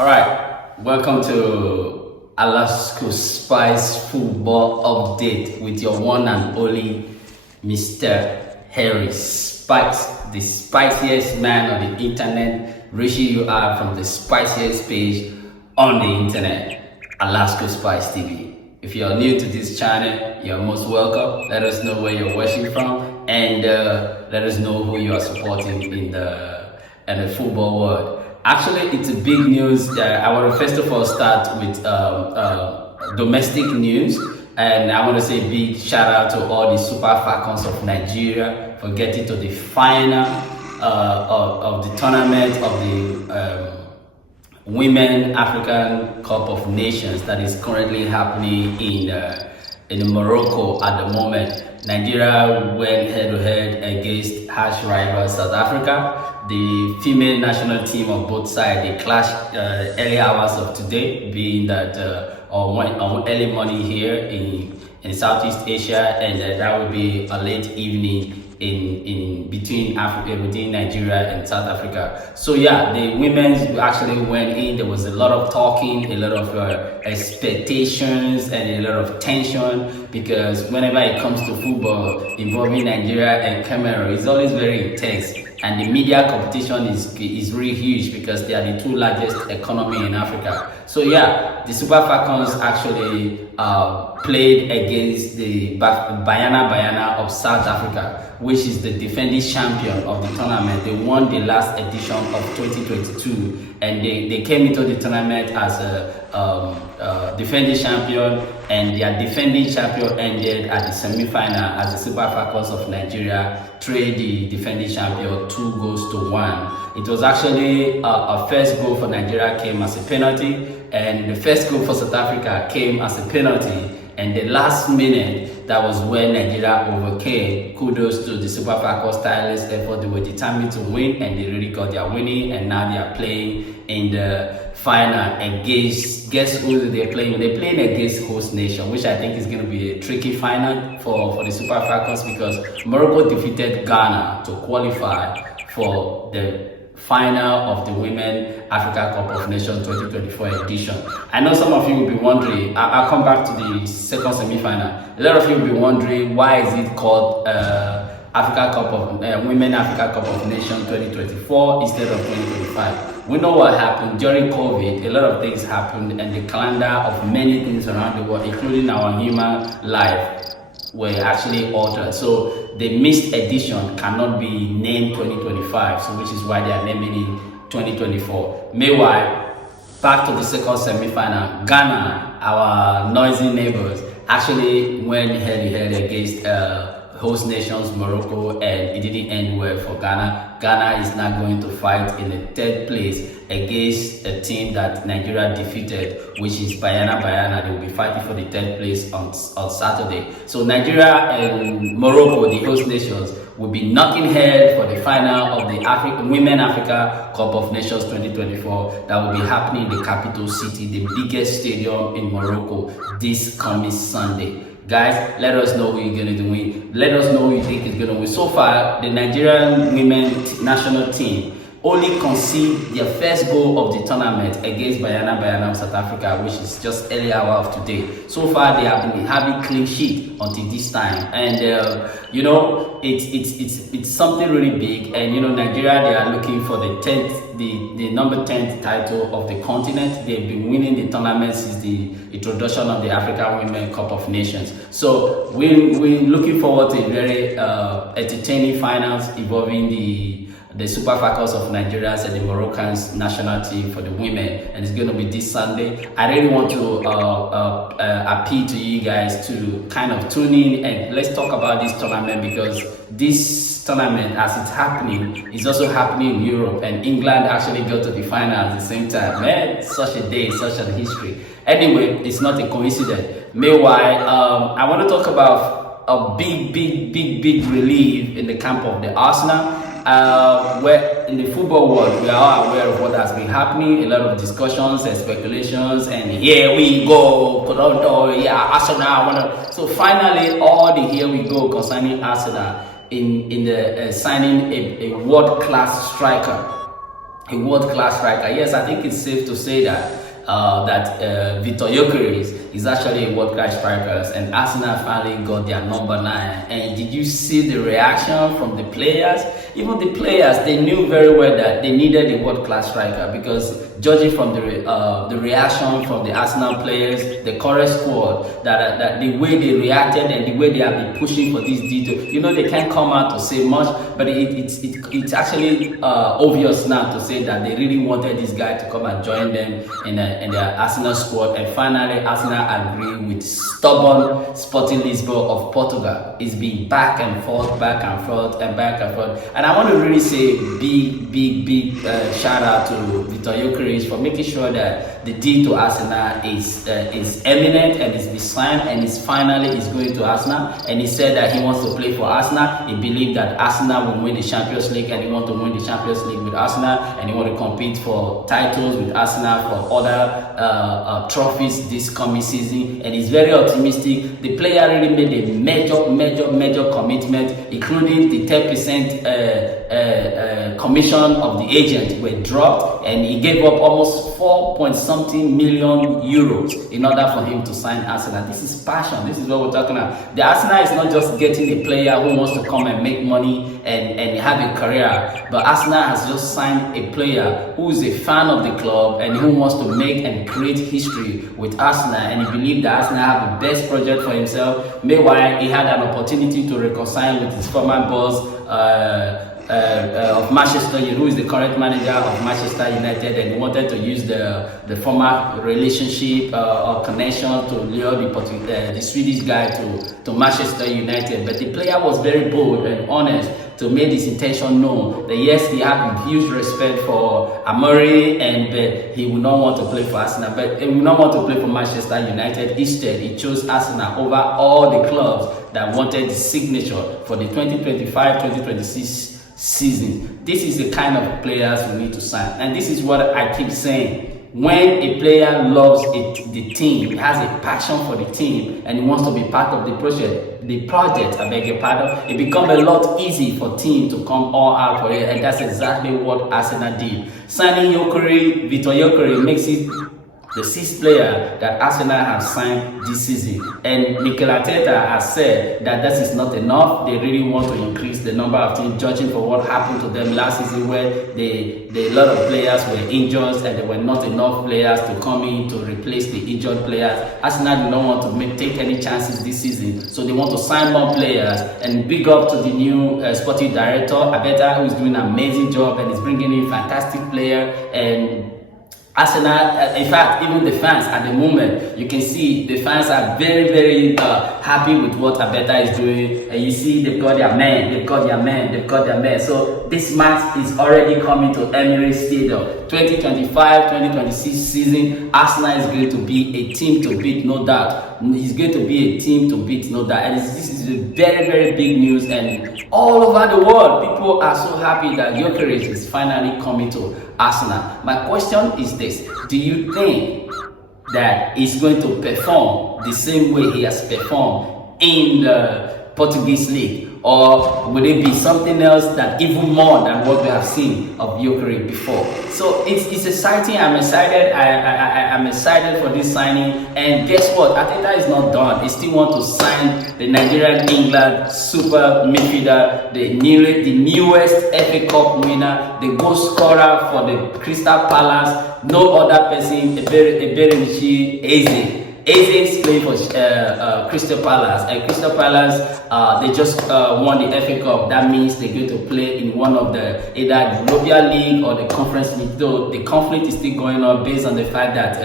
All right, welcome to Alaska Spice Football Update with your one and only Mr. Harry Spice, the spiciest man on the internet, reaching you out from the spiciest page on the internet, Alaska Spice TV. If you're new to this channel, you're most welcome. Let us know where you're watching from, and let us know who you are supporting in the football world. Actually, it's a big news. I want to first of all start with domestic news, and I want to say a big shout out to all the Super Falcons of Nigeria for getting to the final of the tournament of the Women African Cup of Nations that is currently happening in Morocco at the moment. Nigeria went head-to-head against harsh rival South Africa. The female national team of both sides, they clashed early hours of today, being that on early morning here in Southeast Asia, and that will be a late evening in between Nigeria and South Africa. So yeah, the women actually went in. There was a lot of talking, a lot of expectations, and a lot of tension, because whenever it comes to football involving Nigeria and Cameroon, it's always very intense. And the media competition is really huge because they are the two largest economy in Africa. So yeah, the Super Falcons actually played against the Bayana of South Africa, which is the defending champion of the tournament. They won the last edition of 2022, and they came into the tournament as a defending champion, and their defending champion ended at the semi-final as the Super Falcons of Nigeria trade the defending champion 2-1. It was actually a first goal for Nigeria came as a penalty, and the first goal for South Africa came as a penalty. And the last minute, that was when Nigeria overcame. Kudos to the Super Falcons' tireless effort. They were determined to win, and they really got their winning. And now they are playing in the final against, guess who they're playing? They're playing against host nation, which I think is going to be a tricky final for the Super Falcons, because Morocco defeated Ghana to qualify for the final of the Women Africa Cup of Nations 2024 edition. I know some of you will be wondering, I'll come back to the second semi-final. A lot of you will be wondering, why is it called Women Africa Cup of Nations 2024 instead of 2025? We know what happened during COVID. A lot of things happened, and the calendar of many things around the world, including our human life, were actually altered. So the missed edition cannot be named 2025, so which is why they are naming it 2024. Meanwhile, back to the second semi-final, Ghana, our noisy neighbors, actually went head-to-head against host nations Morocco, and it didn't end well for Ghana. Ghana is now going to fight in the third place against a team that Nigeria defeated, which is Bayana. They will be fighting for the third place on Saturday. So Nigeria and Morocco, the host nations, will be knocking head for the final of the Women Africa Cup of Nations 2024 that will be happening in the capital city, the biggest stadium in Morocco, this coming Sunday. Guys, let us know who you're going to win. Let us know who you think is going to win. So far, the Nigerian women national team only conceded their first goal of the tournament against Bayana of South Africa, which is just early hour of today. So far, they have been having clean sheet until this time, and you know, it's something really big. And you know, Nigeria, they are looking for the number 10th title of the continent. They've been winning the tournament since the introduction of the African Women Cup of Nations. So we're looking forward to a very entertaining finals involving the Super Falcons of Nigeria and the Moroccan's national team for the women, and it's going to be this Sunday. I really want to appeal to you guys to kind of tune in and let's talk about this tournament, because this tournament, as it's happening, is also happening in Europe, and England actually got to the final at the same time. Man, such a day, such a history. Anyway, it's not a coincidence. Meanwhile, I want to talk about a big relief in the camp of the Arsenal. Where in the football world, we are aware of what has been happening, a lot of discussions and speculations, and here we go, Toronto, yeah, Arsenal. So finally, all the here we go concerning Arsenal in the signing a world-class striker a world-class striker. Yes, I think it's safe to say that Viktor Gyokores is actually a world-class striker, and Arsenal finally got their number 9. And did you see the reaction from the players? Even the players, they knew very well that they needed a world-class striker, because judging from the reaction from the Arsenal players, the current squad, that the way they reacted and the way they have been pushing for this detail, you know, they can't come out to say much, but it's actually obvious now to say that they really wanted this guy to come and join them in their Arsenal squad. And finally, Arsenal agreed with stubborn Sporting Lisbon of Portugal. It's been back and forth, back and forth, and back and forth. And I want to really say big shout out to Viktor Gyokores for making sure that the deal to Arsenal is imminent and is signed, and is finally going to Arsenal. And he said that he wants to play for Arsenal. He believed that Arsenal will win the Champions League, and he wants to win the Champions League with Arsenal, and he wants to compete for titles with Arsenal, for other trophies this coming season. And he's very optimistic. The player really made a major commitment, including the 10% commission of the agent were dropped, and he gave up almost 4-point-something million euros in order for him to sign Arsenal. This is passion. This is what we're talking about. The Arsenal is not just getting a player who wants to come and make money and have a career, but Arsenal has just signed a player who is a fan of the club and who wants to make and create history with Arsenal, and he believed that Arsenal have the best project for himself. Meanwhile, he had an opportunity to reconcile with his former boss of Manchester United, who is the current manager of Manchester United, and he wanted to use the former relationship or connection to lure the Swedish guy to Manchester United. But the player was very bold and honest to make his intention known that yes, he had huge respect for Amori, and he would not want to play for Arsenal, but he would not want to play for Manchester United. Instead, he chose Arsenal over all the clubs that wanted the signature for the 2025-2026 season. This is the kind of players we need to sign, and this is what I keep saying. When a player loves the team, he has a passion for the team, and he wants to be part of the project, I beg your pardon, it becomes a lot easy for team to come all out for it, and that's exactly what Arsenal did. Signing Viktor Gyokores makes it the 6th player that Arsenal have signed this season. And Mikel Arteta has said that this is not enough. They really want to increase the number of teams, judging for what happened to them last season, where a lot of players were injured and there were not enough players to come in to replace the injured players. Arsenal do not want to take any chances this season, so they want to sign more players. And big up to the new sporting director, Abeta, who is doing an amazing job and is bringing in fantastic players. And Arsenal, in fact, even the fans at the moment, you can see the fans are very happy with what Abeta is doing. And you see they've got their man. So this match is already coming to Emirates Stadium. 2025-2026 season, Arsenal is going to be a team to beat, no doubt. It's going to be a team to beat, no doubt. And this is a very big news, and all over the world, people are so happy that Gyokores is finally coming to Arsenal. My question is this: do you think that he's going to perform the same way he has performed in the Portuguese league, or will it be something else that even more than what we have seen of Gyokores before? So it's exciting. I'm excited. I'm excited for this signing. And guess what? Arteta is not done. He still want to sign the Nigerian England super midfielder, the newest FA Cup winner, the goal scorer for the Crystal Palace. No other person, Eberenichi Eze. Eze is playing for Crystal Palace, and Crystal Palace they just won the FA Cup. That means they're going to play in one of either the European League or the Conference League. Though the conflict is still going on based on the fact that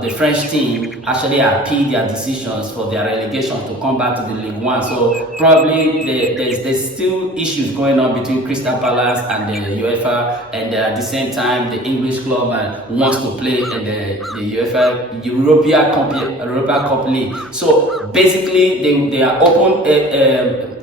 the French team actually appealed their decisions for their relegation to come back to the League One. So probably there's still issues going on between Crystal Palace and the UEFA, and at the same time the English club wants to play in the UEFA Europa Cup League. So basically they are open.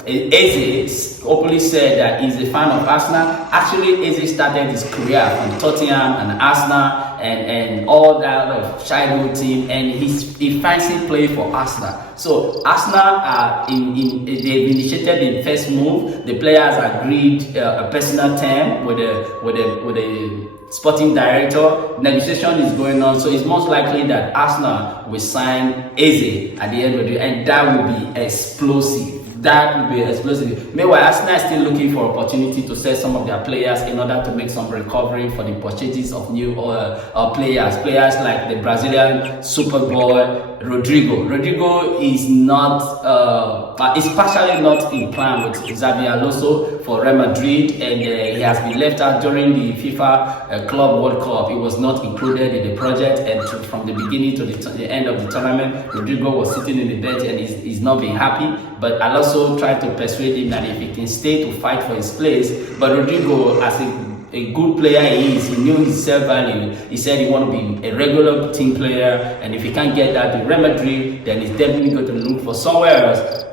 Eze openly said that he's a fan of Arsenal. Actually, Eze started his career from Tottenham and Arsenal, and all that of childhood team, and he fancy play for Arsenal. So Arsenal are they've initiated the first move. The players agreed a personal term with a sporting director. Negotiation is going on, so it's most likely that Arsenal will sign Eze at the end of the day, and that will be explosive. That will be explosive. Meanwhile, Arsenal is still looking for opportunity to sell some of their players in order to make some recovery for the purchases of new players. Players like the Brazilian Superboy Rodrigo. Rodrigo is not, is partially not in plan with Xabi Alonso for Real Madrid, and he has been left out during the FIFA Club World Cup. He was not included in the project, and from the beginning to the end of the tournament, Rodrigo was sitting in the bench and he's not been happy. But Alonso tried to persuade him that if he can stay to fight for his place. But Rodrigo, as a good player he is, he knew his self-value. He said he wanted to be a regular team player, and if he can't get that in Real Madrid, then he's definitely going to look for somewhere else.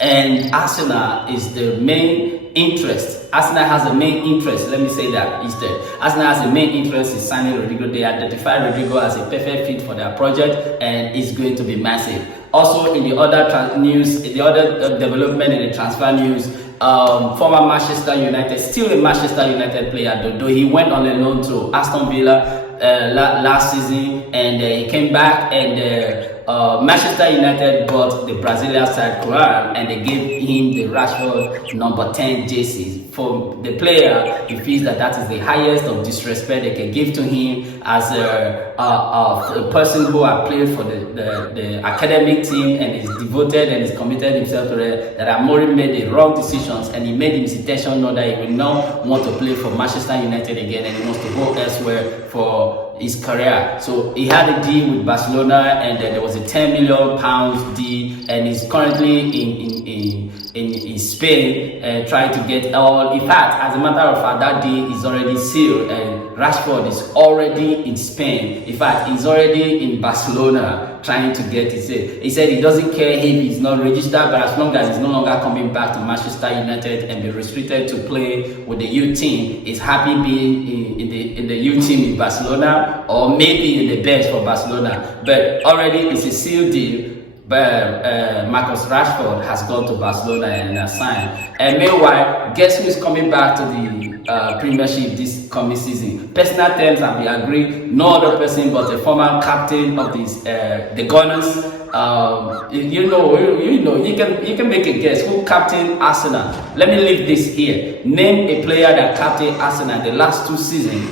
And Arsenal is the main interest. Arsenal has a main interest, let me say that instead. Arsenal has a main interest in signing Rodrigo. They identify Rodrigo as a perfect fit for their project, and it's going to be massive. Also, in the other news, the other development in the transfer news, former Manchester United, still a Manchester United player, though he went on a loan to Aston Villa last season, and he came back, and Manchester United bought the Brazilian side Quran, and they gave him the Rashford number 10 jerseys. For the player, he feels that is the highest of disrespect they can give to him as a person who has played for the academic team and is devoted and is committed himself to it, that Amorim made the wrong decisions, and he made his intention known that he will not want to play for Manchester United again, and he wants to go elsewhere for his career. So he had a deal with Barcelona, and there was a £10 million deal, and he's currently in Spain trying to get all. In fact, as a matter of fact, that deal is already sealed, and Rashford is already in Spain. In fact, he's already in Barcelona trying to get his. He said he doesn't care if he's not registered, but as long as he's no longer coming back to Manchester United and be restricted to play with the youth team, he's happy being in the youth team in Barcelona, or maybe in the bench for Barcelona. But already it's a sealed deal. But Marcus Rashford has gone to Barcelona and has signed. And meanwhile, guess who is coming back to the Premiership this coming season? Personal terms have been agreed. No other person but the former captain of the Gunners. You can make a guess who captained Arsenal. Let me leave this here. Name a player that captained Arsenal the last 2 seasons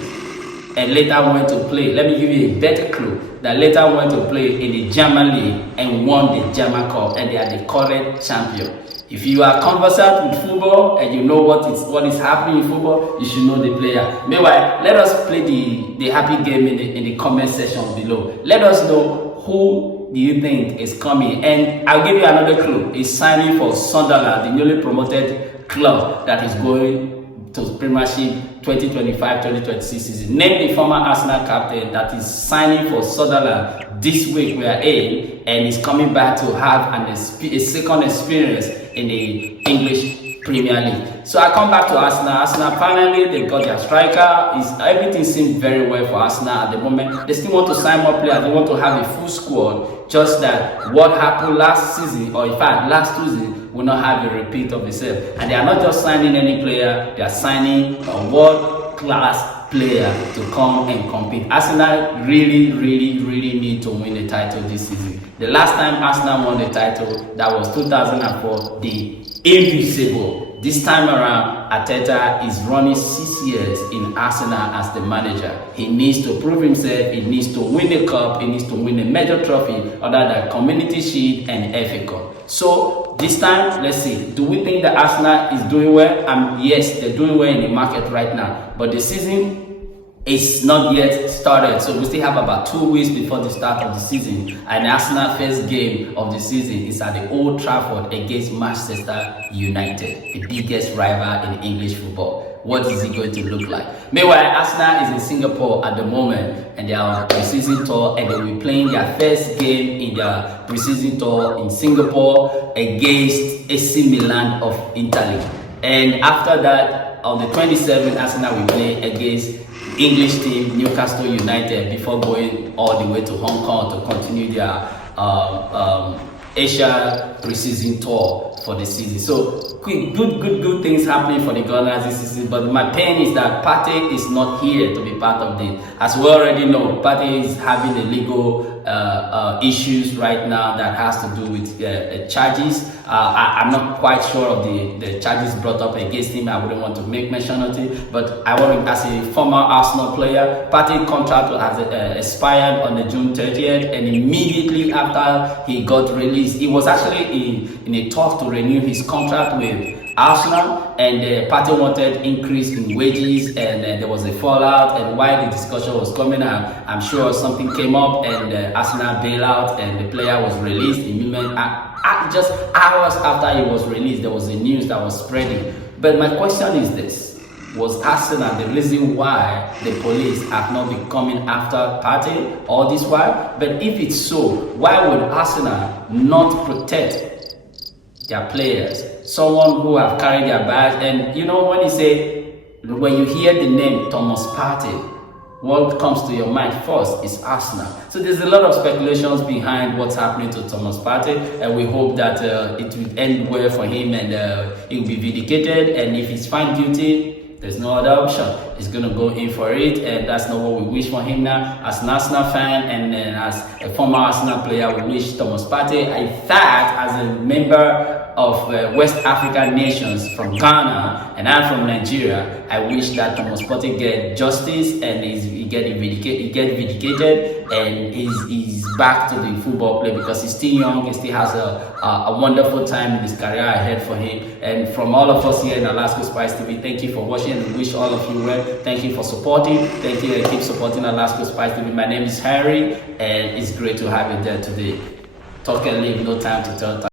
and later went to play. Let me give you a better clue. That later went to play in the German league and won the German Cup, and they are the current champion. If you are conversant with football and you know what is happening in football, you should know the player. Meanwhile, let us play the happy game in the comment section below. Let us know who do you think is coming, and I'll give you another clue. He's signing for Sunderland, the newly promoted club that is going to Premiership 2025-2026 season. Name the former Arsenal captain that is signing for Sunderland this week we are in, and is coming back to have a second experience in the English Premier League. So I come back to Arsenal. Arsenal finally they got their striker. Everything seems very well for Arsenal at the moment. They still want to sign more players. They want to have a full squad. Just that what happened last season, or in fact last season, will not have a repeat of itself. And they are not just signing any player, they are signing a world-class player to come and compete. Arsenal really need to win the title this season. The last time Arsenal won the title, that was 2004, the Invisible. This time around, Arteta is running 6 years in Arsenal as the manager. He needs to prove himself, he needs to win the cup, he needs to win a major trophy other than Community Shield and FA Cup. So this time, let's see, do we think that Arsenal is doing well? Yes, they're doing well in the market right now, but the season is not yet started, so we still have about 2 weeks before the start of the season, and Arsenal first game of the season is at the Old Trafford against Manchester United, the biggest rival in English football. What is it going to look like? Meanwhile, Arsenal is in Singapore at the moment, and they are on pre-season tour, and they will be playing their first game in their pre-season tour in Singapore against AC Milan of Italy. And after that, on the 27th, Arsenal will play against English team, Newcastle United, before going all the way to Hong Kong to continue their Asia preseason tour for the season. So good things happening for the Gunners this season. But my pain is that Partey is not here to be part of this. As we already know, Partey is having a legal issues right now that has to do with charges. I'm not quite sure of the charges brought up against him. I wouldn't want to make mention of it, but I want to, as a former Arsenal player, Partey contract has expired on the June 30th, and immediately after he got released, he was actually in a talk to renew his contract with Arsenal, and Partey wanted increase in wages, and there was a fallout. And while the discussion was coming, I'm sure something came up, and Arsenal bailout, and the player was released. Just hours after he was released, there was a news that was spreading. But my question is this: was Arsenal the reason why the police have not been coming after Partey all this while? But if it's so, why would Arsenal not protect their players? Someone who have carried their badge, and you know, when you hear the name Thomas Partey, what comes to your mind first is Arsenal. So there's a lot of speculations behind what's happening to Thomas Partey, and we hope that it will end well for him, and he will be vindicated. And if he's found guilty, there's no other option. He's gonna go in for it, and that's not what we wish for him now. As an Arsenal fan and as a former Arsenal player, we wish Thomas Partey. In fact, as a member of West African nations from Ghana, and I'm from Nigeria, I wish that Thomas Partey get justice, and he get vindicated, and he's back to the football play, because he's still young. He still has a wonderful time in his career ahead for him. And from all of us here in Alaska Spice TV, thank you for watching, and we wish all of you well. Thank you for supporting. Thank you, and keep supporting Alaska Spice TV. My name is Harry, and it's great to have you there today. Talk and leave, no time to tell time.